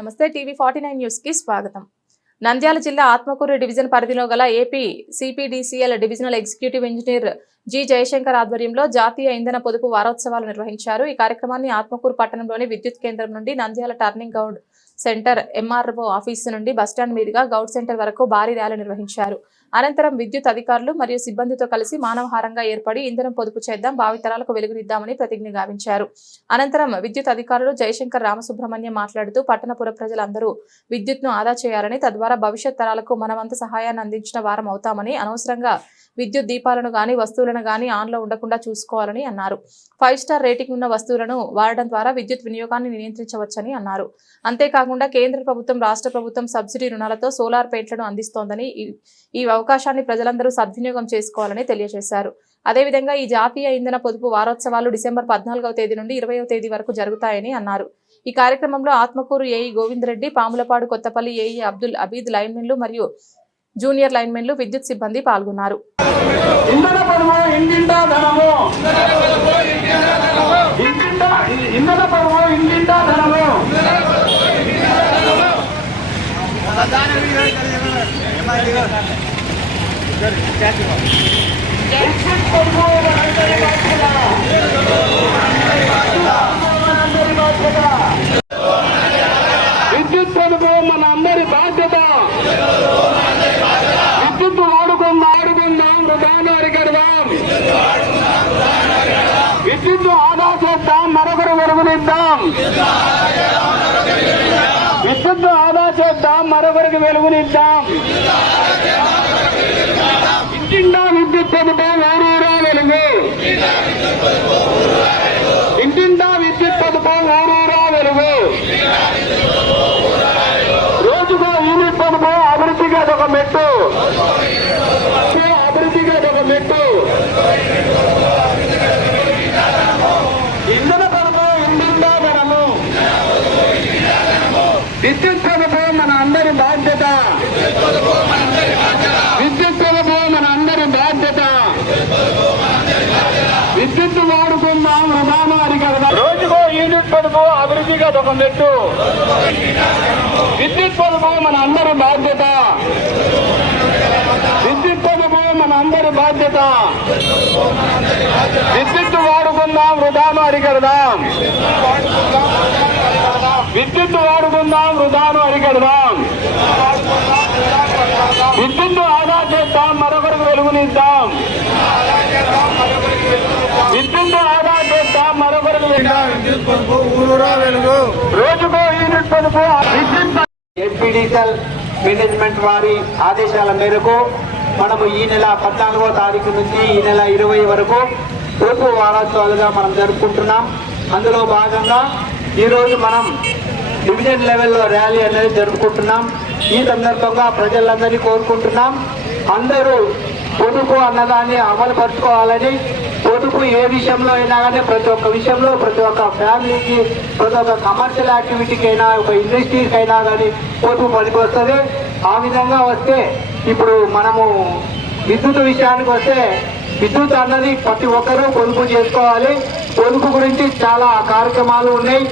నమస్తే TV 49 news కి స్వాగతం. నంద్యాల జిల్లా ఆత్మకూరు డివిజన్ పరిధిలో గల AP CPDCL divisional executive engineer G Jayashankar ఆధ్వర్యంలో జాతీయ ఇంధన పొదుపు వారోత్సవాలు నిర్వహించారు. ఈ కార్యక్రమాన్ని ఆత్మకూరు పట్టణంలోని విద్యుత్ కేంద్రం నుండి Nandyal turning Goud centre MRO office నుండి బస్టాండ్ మీదుగా గౌడ్ సెంటర్ వరకు భారీ ర్యాలీ నిర్వహించారు. అనంతరం విద్యుత్ అధికారులు మరియు సిబ్బందితో కలిసి మానవహారంగా ఏర్పడి ఇంధనం పొదుపు చేద్దాం, భావితరాలకు వెలుగునిద్దామని ప్రతిజ్ఞ గావించారు. అనంతరం విద్యుత్ అధికారులు జయశంకర్ రామసుబ్రహ్మణ్యం మాట్లాడుతూ పట్టణపుర ప్రజలందరూ విద్యుత్ను ఆదా చేయాలని, తద్వారా భవిష్యత్ తరాలకు మనమంత సహాయాన్ని అందించిన వారం అవుతామని, అనవసరంగా విద్యుత్ దీపాలను గాని వస్తువులను గాని ఆన్లో ఉండకుండా చూసుకోవాలని అన్నారు. 5 స్టార్ రేటింగ్ ఉన్న వస్తువులను వాడడం ద్వారా విద్యుత్ వినియోగాన్ని నియంత్రించవచ్చని అన్నారు. అంతేకాకుండా కేంద్ర ప్రభుత్వం, రాష్ట్ర ప్రభుత్వం సబ్సిడీ రుణాలతో సోలార్ ప్లేట్లను అందిస్తోందని, ఈ అవకాశాన్ని ప్రజలందరూ సద్వినియోగం చేసుకోవాలని తెలియజేశారు. అదేవిధంగా ఈ జాతీయ ఇంధన పొదుపు వారోత్సవాలు డిసెంబర్ 14వ తేదీ నుండి 20వ తేదీ వరకు జరుగుతాయని అన్నారు. ఈ కార్యక్రమంలో ఆత్మకూరు ఏఈ గోవిందరెడ్డి, పాములపాడు కొత్తపల్లి ఏఈ అబ్దుల్ అబీద్ లైన్మెన్లు మరియు జూనియర్ లైన్మెన్లు, విద్యుత్ సిబ్బంది పాల్గొన్నారు. విద్యుత్ పొదుపు మన అందరి బాధ్యత. విద్యుత్ వాడుకుందాం, వృధాను అరికడదాం. విద్యుత్ ఆదా చేద్దాం, మరొకరు వెలుగునిద్దాం. విద్యుత్ ఆదా చేద్దాం, మరొకరికి వెలుగునిద్దాం. ఇంటింటా విద్యుత్ పొదుపు, ఊరూరా వెలుగు. ఇంటింటా విద్యుత్ పొదుపు, ఊరూరా వెలుగు. రోజుకో యూనిట్ పొదుపు, అభివృద్ధికి అదొక మెట్టు. అభివృద్ధికి అదొక మెట్టు. ఇంధన పొదుపు, ఇంటింటా ధనము. విద్యుత్ పొదుపు మన అందరి బాధ్యత. విద్యుత్ పొదుపు మన అందరి బాధ్యత. విద్యుత్ వాడుకుందాం, వృధాను అరికడదాం. రోజుకో యూనిట్ పొదుపు, అభివృద్ధికి అదొక మెట్టు. విద్యుత్ పొదుపు మన అందరి బాధ్యత. విద్యుత్ పొదుపు మన అందరి బాధ్యత. విద్యుత్ వాడుకుందాం, వృధాను అరికడదాం. విద్యుత్ వాడుకుందాం, వృధాను అరికడదాం. విద్యుత్ ఆదా చేద్దాం, మరొకరికి వెలుగునిద్దాం. విద్యుత్ ఆదా చేద్దాం, మరొకరికి వెలుగు. రోజుకో యూనిట్ పొదుపు. ఎస్పీడీసీఎల్ మేనేజ్మెంట్ వారి ఆదేశాల మేరకు మనము ఈ నెల 14వ తారీఖు నుంచి ఈ నెల 20 వరకు పొదుపు వారోత్సవాలుగా మనం జరుపుకుంటున్నాం. అందులో భాగంగా ఈరోజు మనం డివిజన్ లెవెల్లో ర్యాలీ అనేది జరుపుకుంటున్నాం. ఈ సందర్భంగా ప్రజలందరినీ కోరుకుంటున్నాం, అందరూ పొదుపు అన్నదాన్ని అమలు పరుచుకోవాలని. పొదుపు ఏ విషయంలో అయినా కానీ, ప్రతి ఒక్క విషయంలో, ప్రతి ఒక్క ఫ్యామిలీకి, ప్రతి ఒక్క కమర్షియల్ యాక్టివిటీకి అయినా, ఒక ఇండస్ట్రీకి అయినా కానీ పొదుపు పనికి వస్తుంది. ఆ విధంగా వస్తే ఇప్పుడు మనము విద్యుత్ విషయానికి వస్తే, విద్యుత్ అన్నది ప్రతి ఒక్కరూ పొదుపు చేసుకోవాలి. పొదుపు గురించి చాలా కార్యక్రమాలు ఉన్నాయి.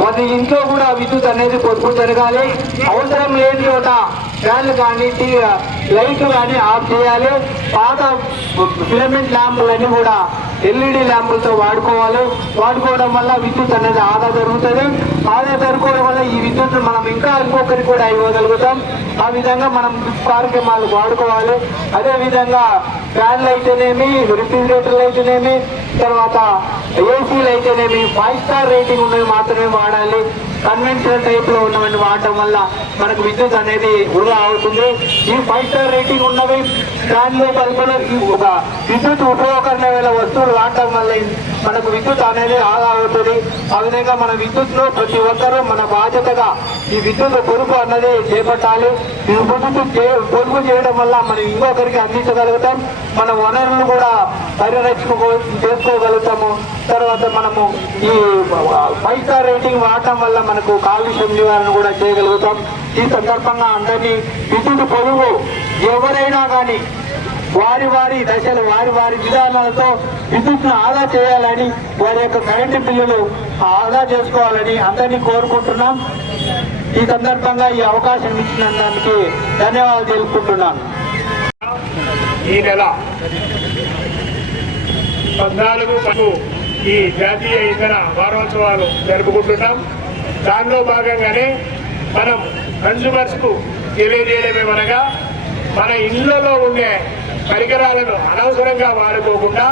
వాటి ఇంట్లో కూడా విద్యుత్ అనేది పొదుపు జరగాలి. అవసరం లేని చోట ఫ్యాన్లు కానీ, లైట్లు కానీ ఆఫ్ చేయాలి. పాత ఫిలమెంట్ ల్యాంపులన్నీ కూడా ఎల్ఈడి ల్యాంపులతో వాడుకోవాలి. వాడుకోవడం వల్ల విద్యుత్ అనేది ఆదా జరుగుతుంది. ఆదా జరుగుకోవడం వల్ల ఈ విద్యుత్ మనం ఇంకా ఇంకొకరికి కూడా ఇవ్వగలుగుతాం. ఆ విధంగా మనం కార్యక్రమాలు వాడుకోవాలి. అదేవిధంగా ఫ్యాన్లు అయితేనేమి, రిఫ్రిజిరేటర్లు అయితేనేమి, తర్వాత ఏసీలు అయితేనేమి 5 స్టార్ రేటింగ్ ఉన్నవి మాత్రమే వాడాలి. కన్వెన్షనల్ టైప్ లో ఉన్నవన్నీ వాడటం వల్ల మనకు విద్యుత్ అనేది వృధా అవుతుంది. ఈ 5 స్టార్ రేటింగ్ ఉన్నవి ఫ్యాన్లు, బల్బులు, ఒక విద్యుత్ ఉపయోగకరణ వస్తువులు వాడటం వల్ల మనకు విద్యుత్ అనేది ఆదా అవుతుంది. ఆ విధంగా మన విద్యుత్ లో ప్రతి ఒక్కరూ మన బాధ్యతగా ఈ విద్యుత్ పొదుపు అన్నది చేపట్టాలి. ఈ పొదుపు చేయడం వల్ల మనం ఇంకొకరికి అందించగలుగుతాం. మన వనరులను కూడా చేసుకోగలుగుతాము. తర్వాత మనము ఈ 5 స్టార్ రేటింగ్ వాడటం వల్ల మనకు కాలుష్యం నివారణ కూడా చేయగలుగుతాం. ఈ సందర్భంగా అందరినీ విద్యుత్ పొదుపు ఎవరైనా కానీ వారి వారి దశలు, వారి వారి విధానాలతో విద్యుత్ను ఆదా చేయాలని, వారి యొక్క కరెంటు బిల్లులు ఆదా చేసుకోవాలని అందరినీ కోరుకుంటున్నాం. ఈ సందర్భంగా ఈ అవకాశం ఇచ్చినందుకు ధన్యవాదాలు తెలుపుకుంటున్నాను. ఈ నెల 14 ఈ జాతీయ ఇంధన వారోత్సవాలు జరుపుకుంటున్నాం. దానిలో భాగంగానే మనం కన్స్యూమర్స్ కు తెలియజేయడమేమనగా మన ఇళ్లలో ఉండే పరికరాలను అనవసరంగా వాడుకోకుండా,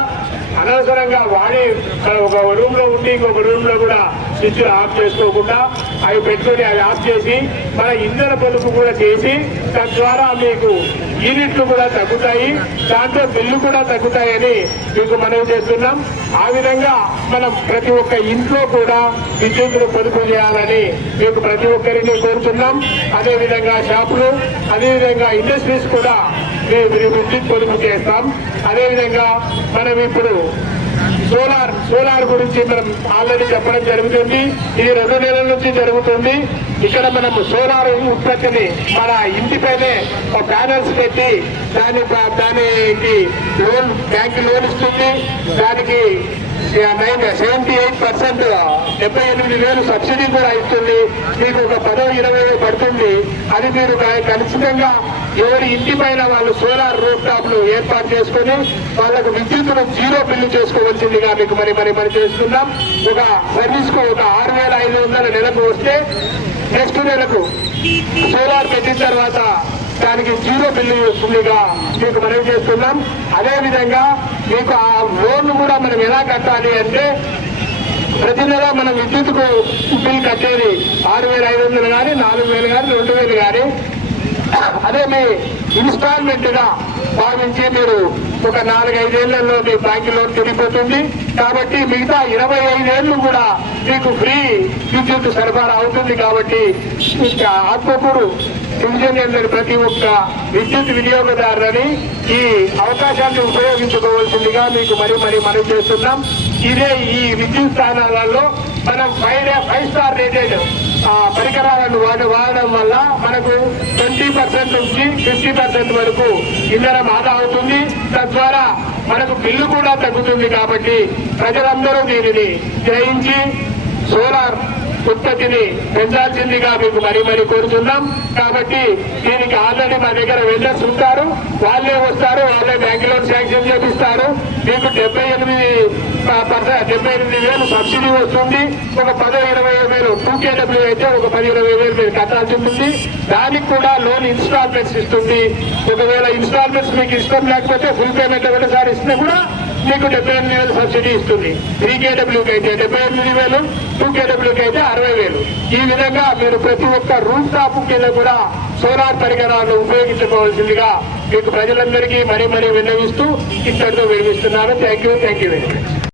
అనవసరంగా వాడి ఒక రూమ్ లో ఉండి ఇంకొక రూమ్ లో కూడా స్విచ్ ఆఫ్ చేసుకోకుండా అవి పెట్టుకొని అవి ఆఫ్ చేసి మన ఇంధన పొదుపు కూడా చేసి తద్వారా మీకు యూనిట్లు కూడా తగ్గుతాయి, దాంట్లో బిల్లు కూడా తగ్గుతాయని మీకు మనవి చేస్తున్నాం. ఆ విధంగా మనం ప్రతి ఒక్క ఇంట్లో కూడా విద్యుత్తును పొదుపు చేయాలని మీకు ప్రతి ఒక్కరిని కోరుతున్నాం. అదేవిధంగా షాపులు, అదేవిధంగా ఇండస్ట్రీస్ కూడా విద్యుత్ పొదుపు చేస్తాం. అదేవిధంగా మనం ఇప్పుడు సోలార్ గురించి మనం ఆల్రెడీ చెప్పడం జరుగుతుంది. ఇది 2 నెలల నుంచి జరుగుతుంది. ఇక్కడ మనం సోలార్ ఉత్పత్తిని మన ఇంటిపైనే ప్యానల్స్ పెట్టి దానికి లోన్ బ్యాంక్ లోన్ ఇస్తుంది. దానికి 78% 78,000 సబ్సిడీ కూడా ఇస్తుంది. మీకు ఒక 10-20 పడుతుంది. అది మీరు ఖచ్చితంగా ఎవరి ఇంటి పైన వాళ్ళు సోలార్ రూఫ్ టాప్ లు ఏర్పాటు చేసుకుని వాళ్ళకు విద్యుత్తును 0 బిల్లు చేసుకోవాల్సిందిగా మీకు మరి చేస్తున్నాం. ఒక సర్వీస్ కు ఒక 6,500 నెలకు వస్తే నెక్స్ట్ నెలకు సోలార్ పెట్టిన తర్వాత దానికి 0 బిల్లు వస్తుందిగా మీకు మనవి చేస్తున్నాం. అదేవిధంగా మీకు ఆ లోన్ కూడా మనం ఎలా కట్టాలి అంటే ప్రతి నెల మనం విద్యుత్కు బిల్ కట్టేది 6,500 కానీ 4,000 కానీ 2,000 కానీ అదే మీ ఇన్స్టాల్మెంట్ గా భావించి మీరు ఒక 4-5 ఏళ్లలో మీ బ్యాంక్ లోన్ తిరిగిపోతుంది. కాబట్టి మిగతా 25 ఏళ్లు కూడా మీకు ఫ్రీ విద్యుత్ సరఫరా అవుతుంది. కాబట్టి ఆత్మకూరు డివిజన్ ప్రతి ఒక్క విద్యుత్ వినియోగదారులని ఈ అవకాశాన్ని ఉపయోగించుకోవాల్సిందిగా మీకు మనవి చేస్తున్నాం. ఇదే ఈ విద్యుత్ స్థానాలలో మనం 5 స్టార్ రేటెడ్ పరికరాలను వాడడం వల్ల మనకు 20% నుంచి 50% వరకు ఇంధనం ఆదా అవుతుంది. తద్వారా మనకు బిల్లు కూడా తగ్గుతుంది. కాబట్టి ప్రజలందరూ దీనిని గ్రహించి సోలార్ ఉత్పత్తిని పెంచాల్సిందిగా మీకు మరీ కోరుతున్నాం. కాబట్టి దీనికి ఆల్రెడీ మా దగ్గర వెండర్స్ ఉంటారు, వాళ్ళే వస్తారు, వాళ్ళే బ్యాంక్ లోన్ శాంక్షన్ చేపిస్తారు. మీకు 78,000 సబ్సిడీ వస్తుంది. ఒక 10-20,000 2KW అయితే ఒక 10-20,000 మీరు కట్టాల్సి ఉంటుంది. దానికి కూడా లోన్ ఇన్స్టాల్మెంట్స్ ఇస్తుంది. ఒకవేళ ఇన్స్టాల్మెంట్స్ మీకు ఇష్టం లేకపోతే ఫుల్ పేమెంట్ ఒకటేసారి ఇస్తే కూడా మీకు 78,000 సబ్సిడీ ఇస్తుంది. 3KWకి అయితే 78,000, 2KWకి అయితే 60,000. ఈ విధంగా మీరు ప్రతి ఒక్క రూఫ్ టాప్ కింద కూడా సోలార్ పరికరాలను ఉపయోగించుకోవాల్సిందిగా మీకు ప్రజలందరికీ మరీ విన్నవిస్తూ ఇంతటితో వినిపిస్తున్నాను. Thank you very much.